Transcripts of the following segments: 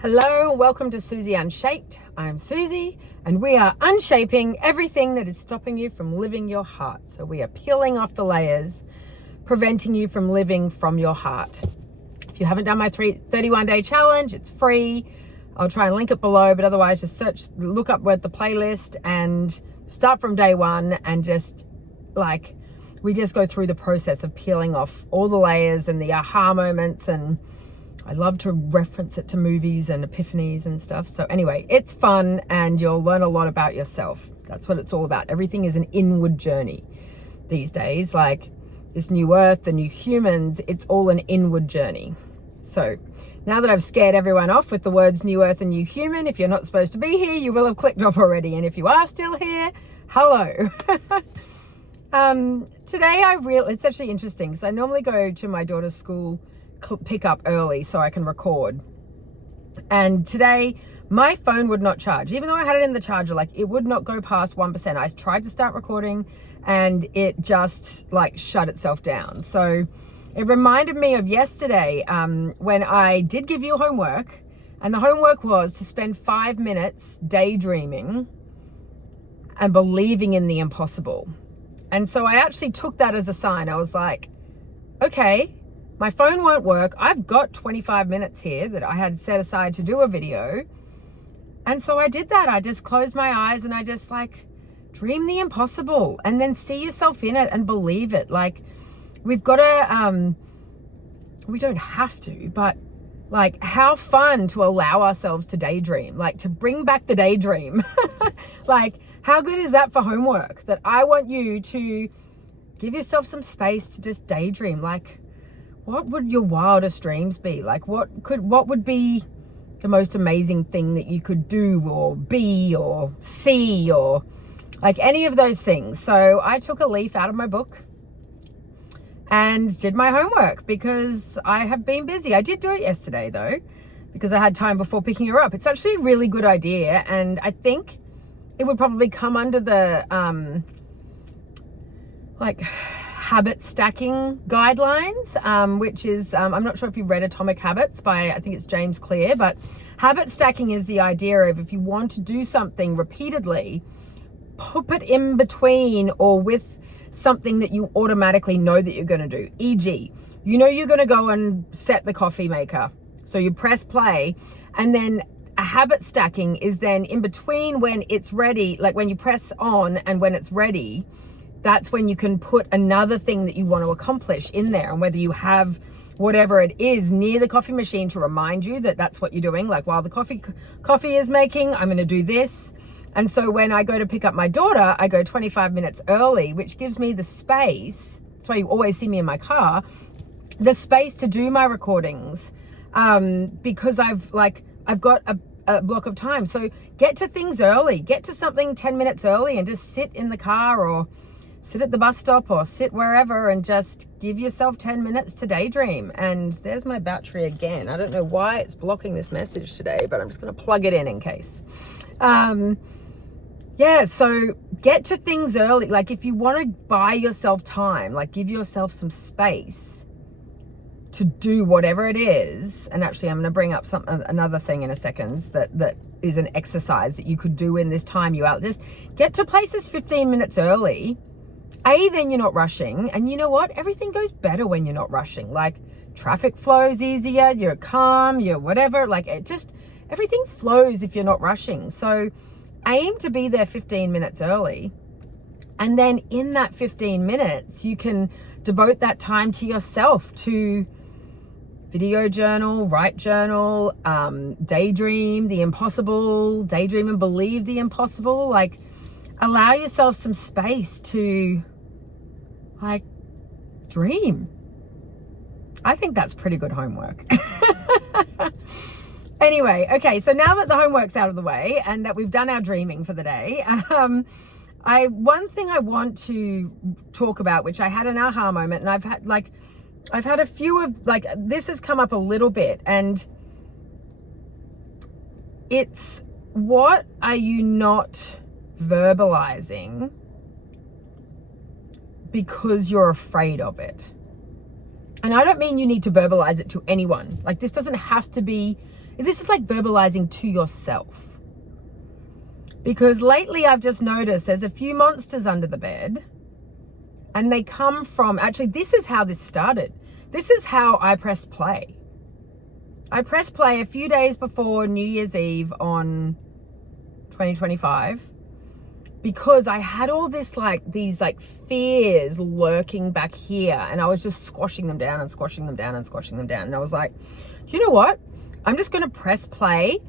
Hello, welcome to Susie Unshaped. I'm Susie, and we are unshaping everything that is stopping you from living your heart. So we are peeling off the layers, preventing you from living from your heart. If you haven't done my 31-day challenge, it's free. I'll try and link it below, but otherwise just look up with the playlist and start from day one and we just go through the process of peeling off all the layers and the aha moments, and I love to reference it to movies and epiphanies and stuff. So anyway, it's fun and you'll learn a lot about yourself. That's what it's all about. Everything is an inward journey these days. Like this new earth, the new humans, it's all an inward journey. So now that I've scared everyone off with the words new earth and new human, if you're not supposed to be here, you will have clicked off already. And if you are still here, hello. Today it's actually interesting because I normally go to my daughter's school pick up early so I can record, and today my phone would not charge. Even though I had it in the charger, it would not go past 1%. I tried to start recording and it just shut itself down. So it reminded me of yesterday when I did give you homework, and the homework was to spend 5 minutes daydreaming and believing in the impossible. And so I actually took that as a sign. I was like, okay, my phone won't work. I've got 25 minutes here that I had set aside to do a video. And so I did that. I just closed my eyes and I just dream the impossible and then see yourself in it and believe it. We've got to, we don't have to, but how fun to allow ourselves to daydream, to bring back the daydream. How good is that for homework? That I want you to give yourself some space to just daydream. What would your wildest dreams be? What would be the most amazing thing that you could do or be or see, or any of those things? So I took a leaf out of my book and did my homework because I have been busy. I did do it yesterday though, because I had time before picking her up. It's actually a really good idea, and I think it would probably come under the habit stacking guidelines, which is, I'm not sure if you've read Atomic Habits by, I think it's James Clear, but habit stacking is the idea of, if you want to do something repeatedly, put it in between or with something that you automatically know that you're going to do. E.g., you know you're going to go and set the coffee maker. So you press play, and then a habit stacking is then in between when it's ready, when you press on and when it's ready, that's when you can put another thing that you want to accomplish in there. And whether you have whatever it is near the coffee machine to remind you that that's what you're doing. While the coffee is making, I'm going to do this. And so when I go to pick up my daughter, I go 25 minutes early, which gives me the space. That's why you always see me in my car, the space to do my recordings, because I've got a block of time. So get to things early, get to something 10 minutes early and just sit in the car or sit at the bus stop or sit wherever and just give yourself 10 minutes to daydream. And there's my battery again. I don't know why it's blocking this message today, but I'm just going to plug it in case. Yeah, so get to things early. If you want to buy yourself time, give yourself some space to do whatever it is. And actually, I'm going to bring up another thing in a second that is an exercise that you could do in this time you out. Just get to places 15 minutes early. Then you're not rushing, and you know what? Everything goes better when you're not rushing. Traffic flows easier, you're calm, you're whatever. Everything flows if you're not rushing. So aim to be there 15 minutes early. And then in that 15 minutes, you can devote that time to yourself, to video journal, write journal, daydream the impossible, daydream and believe the impossible. Allow yourself some space to dream. I think that's pretty good homework. Anyway, okay, so now that the homework's out of the way and that we've done our dreaming for the day, one thing I want to talk about, which I had an aha moment, and I've had a few of, this has come up a little bit, and it's, what are you not verbalizing because you're afraid of it? And I don't mean you need to verbalize it to anyone. This doesn't have to be This is like verbalizing to yourself. Because lately I've just noticed there's a few monsters under the bed, and they come from, actually, this is how this started. This is how I pressed play. I pressed play a few days before New Year's Eve on 2025 because I had all this these fears lurking back here, and I was just squashing them down and squashing them down and squashing them down. And I was like, you know what? I'm just going to press play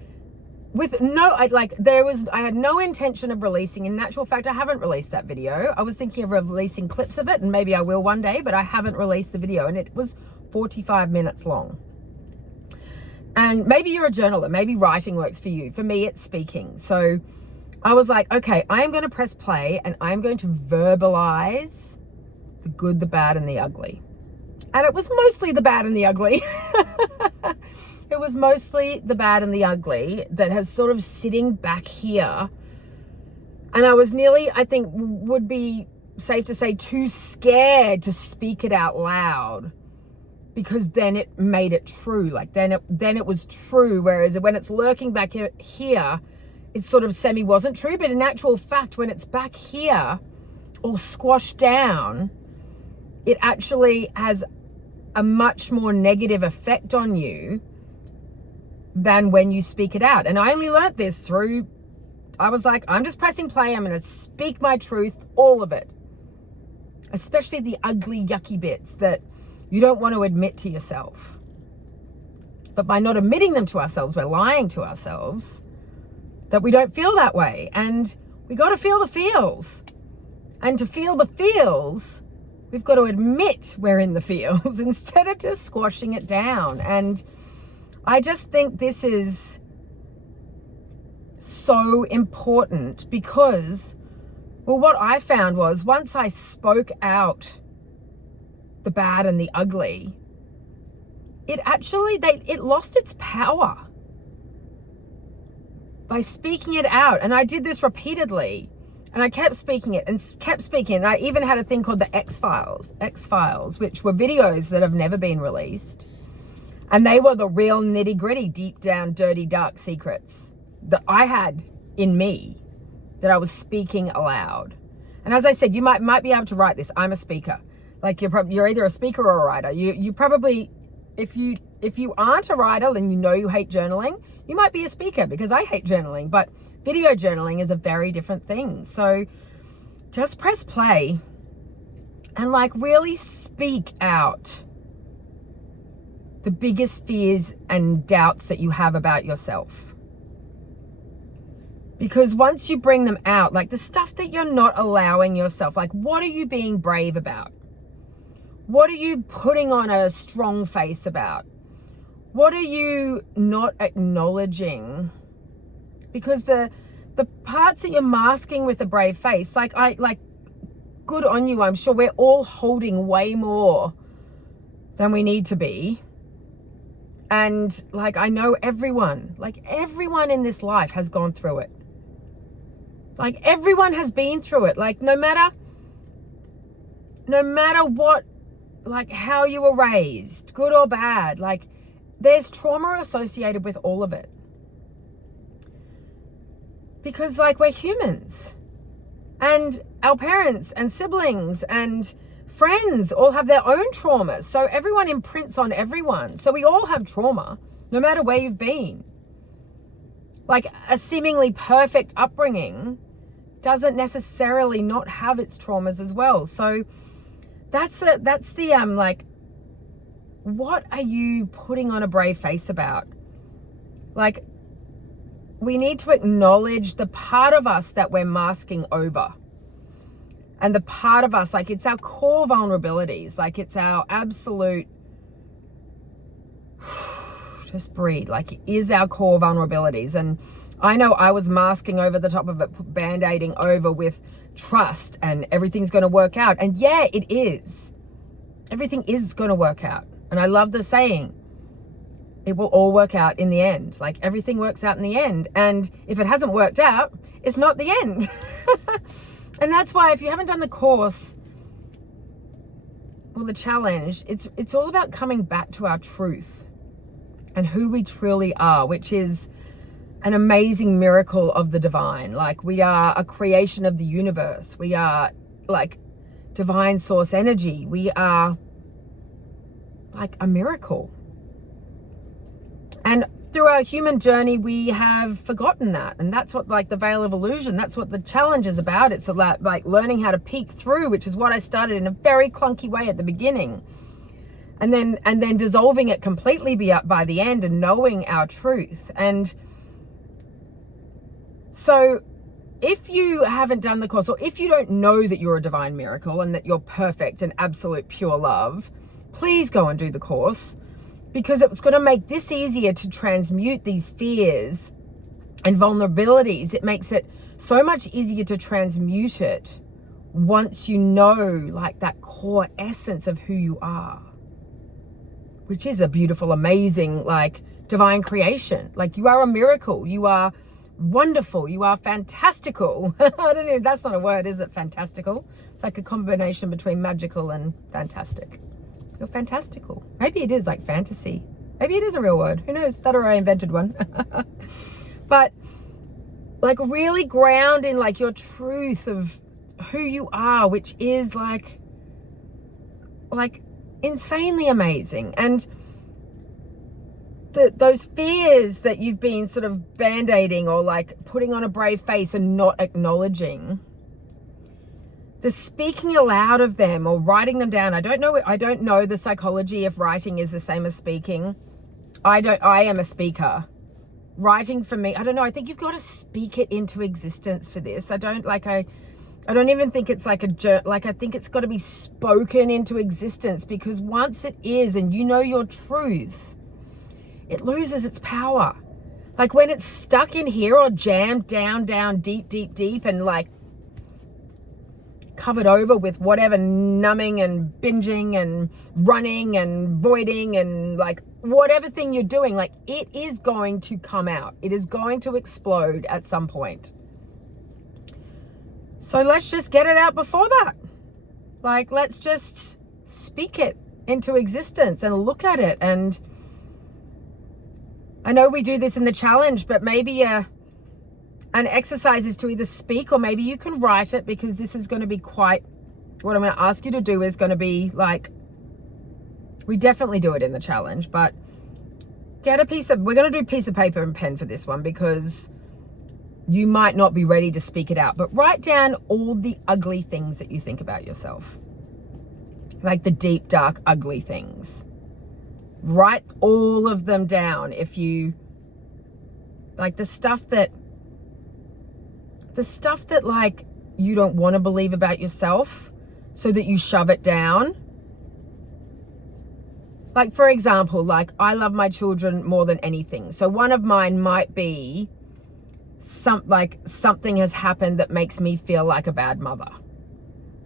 with I had no intention of releasing. In actual fact, I haven't released that video. I was thinking of releasing clips of it, and maybe I will one day, but I haven't released the video, and it was 45 minutes long. And maybe you're a journaler, maybe writing works for you. For me, it's speaking. So I was like, okay, I am going to press play, and I'm going to verbalize the good, the bad, and the ugly. And it was mostly the bad and the ugly. It was mostly the bad and the ugly that has sort of sitting back here. And I was nearly, I think would be safe to say, too scared to speak it out loud, because then it made it true. Then it was true. Whereas when it's lurking back here, it sort of wasn't true. But in actual fact, when it's back here or squashed down, it actually has a much more negative effect on you than when you speak it out. And I only learnt this through, I was like, I'm just pressing play. I'm going to speak my truth, all of it, especially the ugly, yucky bits that you don't want to admit to yourself. But by not admitting them to ourselves, we're lying to ourselves that we don't feel that way. And we got to feel the feels. And to feel the feels, we've got to admit we're in the feels instead of just squashing it down. And I just think this is so important because, well, what I found was once I spoke out the bad and the ugly, it lost its power by speaking it out. And I did this repeatedly, and I kept speaking it and kept speaking. And I even had a thing called the X Files, which were videos that have never been released. And they were the real nitty gritty, deep down, dirty, dark secrets that I had in me that I was speaking aloud. And as I said, you might be able to write this. I'm a speaker. Like you're either a speaker or a writer. You probably, if you aren't a writer and you know you hate journaling, you might be a speaker, because I hate journaling. But video journaling is a very different thing. So just press play and really speak out the biggest fears and doubts that you have about yourself. Because once you bring them out, the stuff that you're not allowing yourself, what are you being brave about? What are you putting on a strong face about? What are you not acknowledging? Because the parts that you're masking with a brave face, good on you. I'm sure we're all holding way more than we need to be. And I know everyone in this life has gone through it. Everyone has been through it. No matter what, how you were raised, good or bad, there's trauma associated with all of it. Because we're humans, and our parents and siblings and friends all have their own traumas. So everyone imprints on everyone. So we all have trauma, no matter where you've been. A seemingly perfect upbringing doesn't necessarily not have its traumas as well. So that's the what are you putting on a brave face about? We need to acknowledge the part of us that we're masking over. And the part of us, it's our core vulnerabilities. It's our absolute, just breathe. It is our core vulnerabilities. And I know I was masking over the top of it, band-aiding over with trust and everything's going to work out. And yeah, it is. Everything is going to work out. And I love the saying, it will all work out in the end. Everything works out in the end. And if it hasn't worked out, it's not the end. And that's why if you haven't done the course or the challenge, it's all about coming back to our truth and who we truly are, which is an amazing miracle of the divine. Like, we are a creation of the universe. We are like divine source energy. We are like a miracle. And through our human journey, we have forgotten that. And that's what, like, the veil of illusion, that's what the challenge is about. It's about like learning how to peek through, which is what I started in a very clunky way at the beginning. And then dissolving it completely by the end and knowing our truth. And so if you haven't done the course, or if you don't know that you're a divine miracle and that you're perfect and absolute pure love, please go and do the course, because it's going to make this easier to transmute these fears and vulnerabilities. It makes it so much easier to transmute it once you know, like, that core essence of who you are, which is a beautiful, amazing, like, divine creation. Like, you are a miracle. You are wonderful. You are fantastical. I don't know, that's not a word, is it? Fantastical. It's like a combination between magical and fantastic. You're fantastical. Maybe it is like fantasy. Maybe it is a real word. Who knows? That or I invented one. But like, really ground in like your truth of who you are, which is like insanely amazing. And those fears that you've been sort of band-aiding or like putting on a brave face and not acknowledging, the speaking aloud of them or writing them down. I don't know the psychology if writing is the same as speaking. I am a speaker. Writing for me, I don't know. I think you've got to speak it into existence for this. I don't even think it's like I think it's got to be spoken into existence, because once it is and you know your truth, it loses its power. Like, when it's stuck in here or jammed down, deep, and like covered over with whatever numbing and binging and running and voiding and like whatever thing you're doing, like, it is going to come out. It is going to explode at some point. So let's just get it out before that. Like, let's just speak it into existence and look at it. And I know we do this in the challenge, but maybe an exercise is to either speak, or maybe you can write it, because this is going to be quite, what I'm going to ask you to do is going to be like, we definitely do it in the challenge, but we're going to do piece of paper and pen for this one, because you might not be ready to speak it out. But write down all the ugly things that you think about yourself, like the deep, dark, ugly things. Write all of them down. If you like the stuff that like you don't want to believe about yourself, so that you shove it down. Like, for example, like, I love my children more than anything. So one of mine might be something has happened that makes me feel like a bad mother.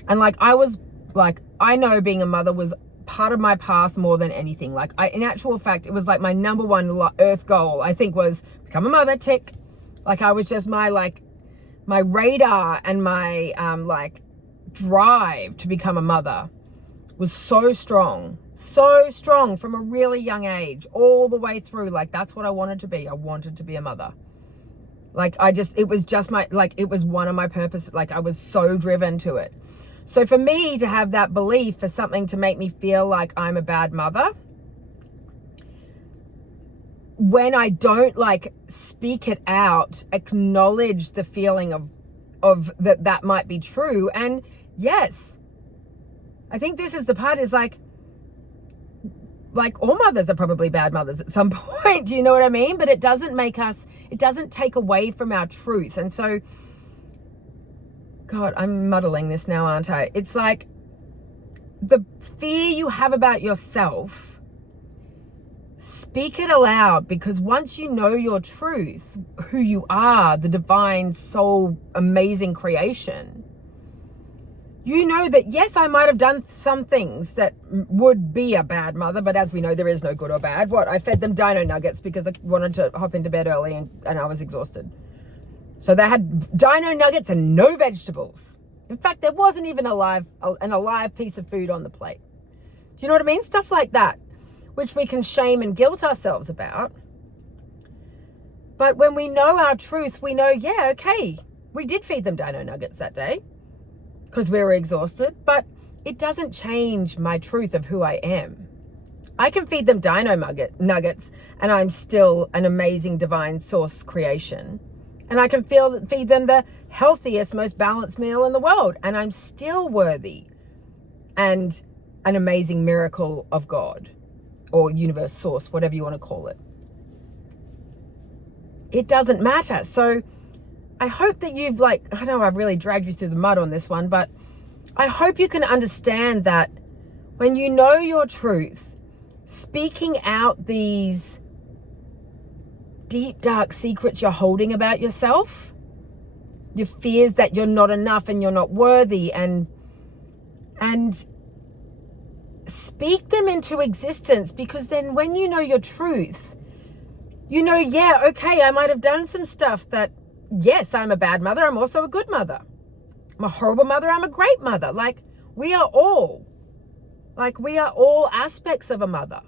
And like, I know being a mother was part of my path more than anything. Like, in actual fact, it was like my number one earth goal, I think, was become a mother, tick. Like, I was just my radar and my drive to become a mother was so strong from a really young age all the way through. Like, that's what I wanted to be. I wanted to be a mother. Like, it was one of my purposes. Like, I was so driven to it. So for me to have that belief, for something to make me feel like I'm a bad mother, when I don't like speak it out, acknowledge the feeling of that might be true. And yes, I think this is the part, is like all mothers are probably bad mothers at some point. Do you know what I mean? But it doesn't take away from our truth. And so, God, I'm muddling this now, aren't I? It's like the fear you have about yourself, speak it aloud, because once you know your truth, who you are, the divine soul, amazing creation, you know that, yes, I might have done some things that would be a bad mother, but as we know, there is no good or bad. I fed them dino nuggets because I wanted to hop into bed early and I was exhausted. So they had dino nuggets and no vegetables. In fact, there wasn't even an alive piece of food on the plate. Do you know what I mean? Stuff like that. which we can shame and guilt ourselves about. But when we know our truth, we know, yeah, okay, we did feed them dino nuggets that day because we were exhausted, but it doesn't change my truth of who I am. I can feed them dino nuggets and I'm still an amazing divine source creation. And I can feed them the healthiest, most balanced meal in the world, and I'm still worthy and an amazing miracle of God or universe source, whatever you want to call it. It doesn't matter. So I hope that you've I know I've really dragged you through the mud on this one, but I hope you can understand that when you know your truth, speaking out these deep, dark secrets you're holding about yourself, your fears that you're not enough and you're not worthy, and speak them into existence, because then when you know your truth, you know, yeah, okay, I might have done some stuff that, yes, I'm a bad mother. I'm also a good mother. I'm a horrible mother. I'm a great mother. We are all aspects of a mother.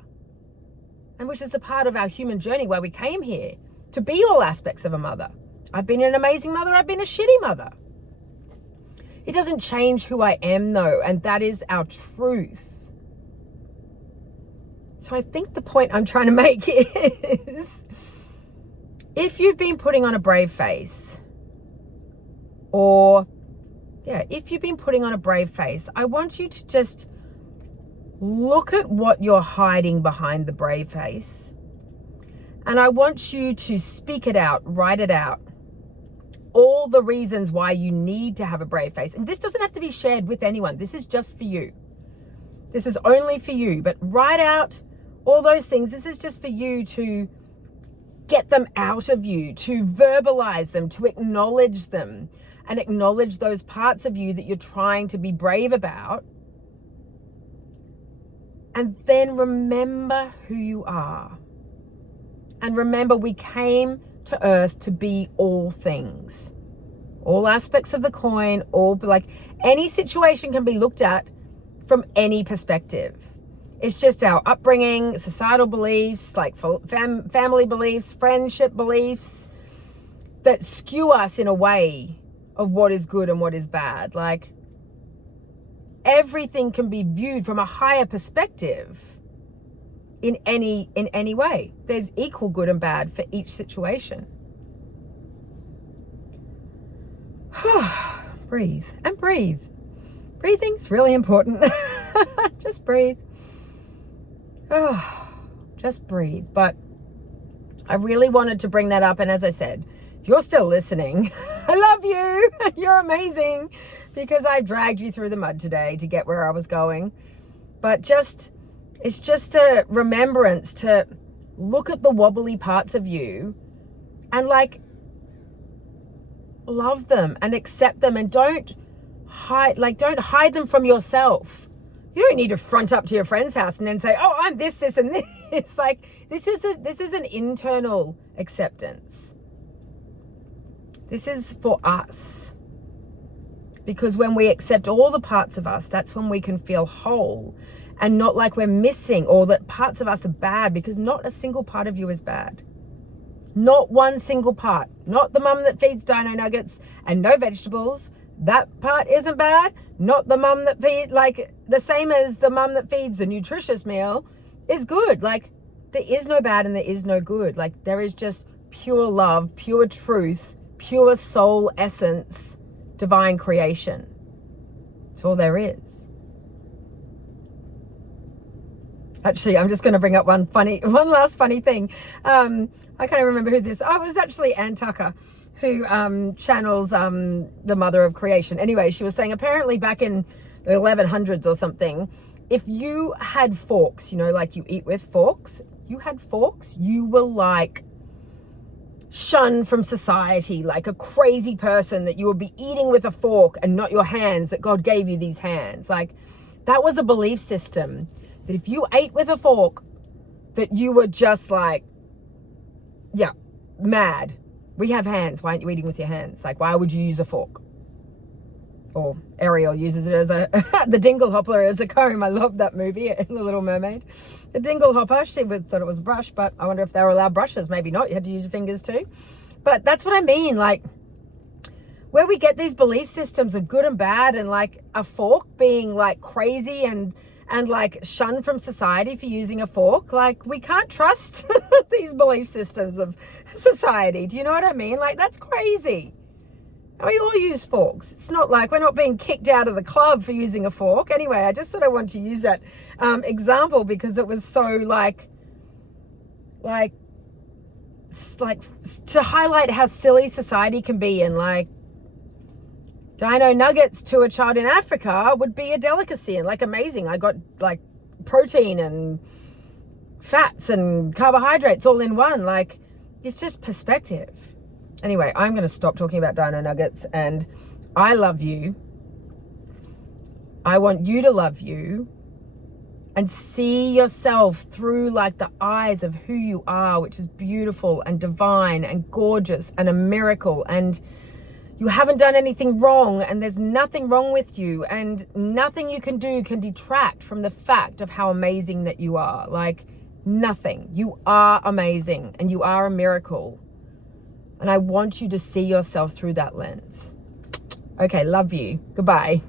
And which is a part of our human journey why we came here, to be all aspects of a mother. I've been an amazing mother. I've been a shitty mother. It doesn't change who I am though. And that is our truth. So I think the point I'm trying to make is, if you've been putting on a brave face, if you've been putting on a brave face, I want you to just look at what you're hiding behind the brave face. And I want you to speak it out, write it out. All the reasons why you need to have a brave face. And this doesn't have to be shared with anyone. This is just for you. This is only for you. But write out all those things. This is just for you to get them out of you, to verbalize them, to acknowledge them, and acknowledge those parts of you that you're trying to be brave about. And then remember who you are. And remember, we came to earth to be all things. All aspects of the coin, any situation can be looked at from any perspective. It's just our upbringing, societal beliefs, family beliefs, friendship beliefs that skew us in a way of what is good and what is bad. Everything can be viewed from a higher perspective in any way. There's equal good and bad for each situation. Breathe and breathe. Breathing's really important. Just breathe. Just breathe. But I really wanted to bring that up. And as I said, if you're still listening, I love you. You're amazing, because I dragged you through the mud today to get where I was going. But it's just a remembrance to look at the wobbly parts of you and love them and accept them, and don't hide them from yourself. You don't need to front up to your friend's house and then say, oh, I'm this, and this. This is an internal acceptance. This is for us. Because when we accept all the parts of us, that's when we can feel whole and not like we're missing, or that parts of us are bad, because not a single part of you is bad. Not one single part. Not the mum that feeds dino nuggets and no vegetables. That part isn't bad. Not the mum that feeds, the same as the mum that feeds a nutritious meal is good. There is no bad and there is no good. There is just pure love, pure truth, pure soul essence, divine creation. That's all there is. Actually, I'm just going to bring up one last funny thing. I can't remember who this. Oh, it was actually Ann Tucker, who channels the mother of creation. Anyway, she was saying apparently back in the 1100s or something, if you had forks, you eat with forks, you had forks, you were shunned from society, like a crazy person, that you would be eating with a fork and not your hands, that God gave you these hands. That was a belief system, that if you ate with a fork, that you were just mad. We have hands. Why aren't you eating with your hands? Why would you use a fork? or Ariel uses it as a, the dingle hopper as a comb. I love that movie, The Little Mermaid. The dingle hopper, she thought it was a brush, but I wonder if they were allowed brushes. Maybe not, you had to use your fingers too. But that's what I mean, like, where we get these belief systems of good and bad, and like a fork being like crazy and like shunned from society for using a fork. Like, we can't trust these belief systems of society. Do you know what I mean? Like, that's crazy. And we all use forks. It's not like we're not being kicked out of the club for using a fork. Anyway, I just sort of want to use that example because it was so like to highlight how silly society can be. And like, dino nuggets to a child in Africa would be a delicacy and like amazing. I got like protein and fats and carbohydrates all in one. Like, it's just perspective. Anyway, I'm going to stop talking about dino nuggets, and I love you. I want you to love you and see yourself through like the eyes of who you are, which is beautiful and divine and gorgeous and a miracle. And you haven't done anything wrong, and there's nothing wrong with you, and nothing you can do can detract from the fact of how amazing that you are. Like, nothing. You are amazing and you are a miracle. And I want you to see yourself through that lens. Okay, love you. Goodbye.